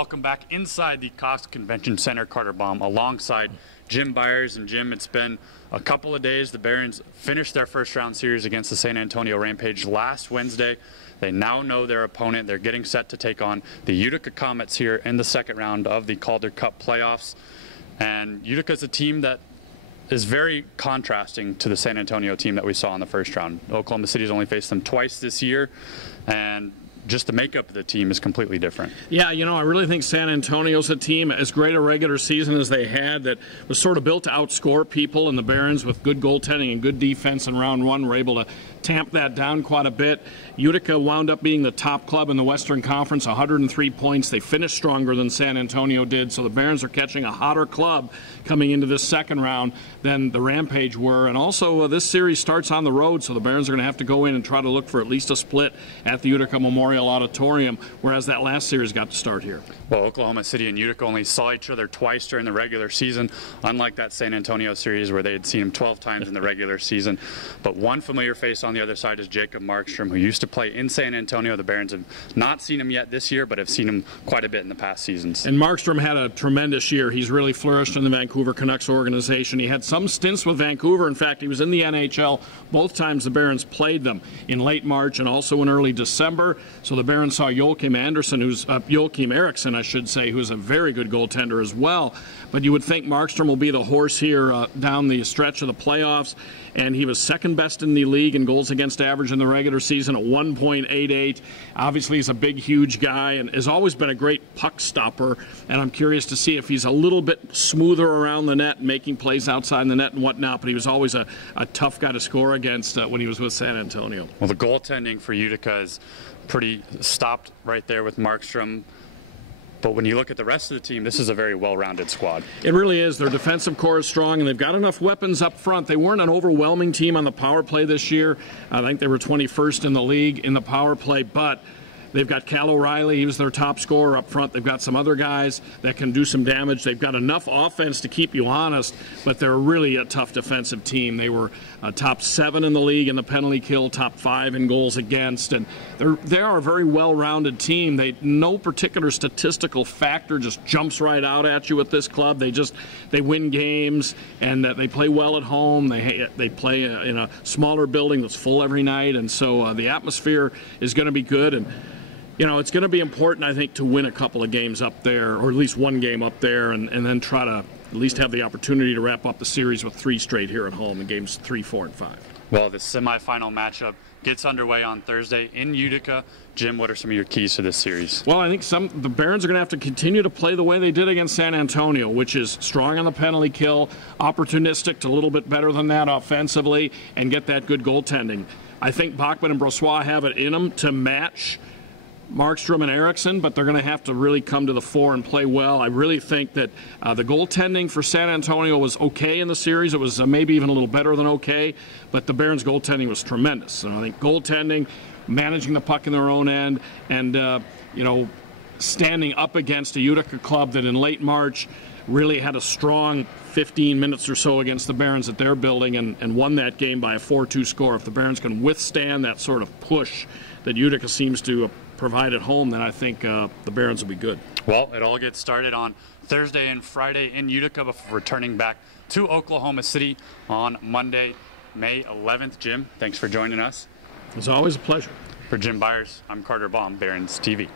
welcome back inside the Cox Convention Center. Carter Baum alongside Jim Byers. And Jim, it's been a couple of days. The Barons finished their first round series against the San Antonio Rampage last Wednesday. They now know their opponent. They're getting set to take on the Utica Comets here in the second round of the Calder Cup playoffs. And Utica's a team that is very contrasting to the San Antonio team that we saw in the first round. Oklahoma City's only faced them twice this year, and just the makeup of the team is completely different. Yeah, you know, I really think San Antonio's a team, as great a regular season as they had, that was sort of built to outscore people, and the Barons, with good goaltending and good defense in round one, were able to tamp that down quite a bit. Utica wound up being the top club in the Western Conference, 103 points. They finished stronger than San Antonio did, so the Barons are catching a hotter club coming into this second round than the Rampage were. And also, this series starts on the road, so the Barons are going to have to go in and try to look for at least a split at the Utica Memorial Auditorium, whereas that last series got to start here. Well, Oklahoma City and Utica only saw each other twice during the regular season, unlike that San Antonio series where they had seen him 12 times in the regular season. But one familiar face on the other side is Jacob Markstrom, who used to play in San Antonio. The Barons have not seen him yet this year, but have seen him quite a bit in the past seasons. And Markstrom had a tremendous year. He's really flourished in the Vancouver Canucks organization. He had some stints with Vancouver. In fact, he was in the NHL both times the Barons played them, in late March and also in early December. So the Barons saw Joakim Eriksson, I should say, who's a very good goaltender as well. But you would think Markstrom will be the horse here down the stretch of the playoffs. And he was second best in the league in goals against average in the regular season at 1.88. Obviously, he's a big, huge guy and has always been a great puck stopper. And I'm curious to see if he's a little bit smoother around the net, making plays outside the net and whatnot. But he was always a tough guy to score against when he was with San Antonio. Well, the goaltending for Utica is pretty stopped right there with Markstrom. But when you look at the rest of the team, this is a very well-rounded squad. It really is. Their defensive core is strong, and they've got enough weapons up front. They weren't an overwhelming team on the power play this year. I think they were 21st in the league in the power play, but they've got Cal O'Reilly. He was their top scorer up front. They've got some other guys that can do some damage. They've got enough offense to keep you honest, but they're really a tough defensive team. They were top 7 in the league in the penalty kill, top 5 in goals against, and they are a very well-rounded team. No particular statistical factor just jumps right out at you with this club. They win games, and they play well at home. They play in a smaller building that's full every night, and so the atmosphere is going to be good. And you know, it's going to be important, I think, to win a couple of games up there, or at least one game up there, and then try to at least have the opportunity to wrap up the series with 3 straight here at home in games 3, 4, and 5. Well, the semifinal matchup gets underway on Thursday in Utica. Jim, what are some of your keys to this series? Well, I think the Barons are going to have to continue to play the way they did against San Antonio, which is strong on the penalty kill, opportunistic, a little bit better than that offensively, and get that good goaltending. I think Bachman and Brossoit have it in them to match Markstrom and Eriksson, but they're going to have to really come to the fore and play well. I really think that the goaltending for San Antonio was okay in the series. It was maybe even a little better than okay, but the Barons' goaltending was tremendous. And I think goaltending, managing the puck in their own end, and you know, standing up against a Utica club that in late March really had a strong 15 minutes or so against the Barons at their building and won that game by a 4-2 score. If the Barons can withstand that sort of push that Utica seems to provide at home, then I think the Barons will be good. Well, it all gets started on Thursday and Friday in Utica before returning back to Oklahoma City on Monday, May 11th. Jim, thanks for joining us. It's always a pleasure. For Jim Byers, I'm Carter Baum, Barons TV.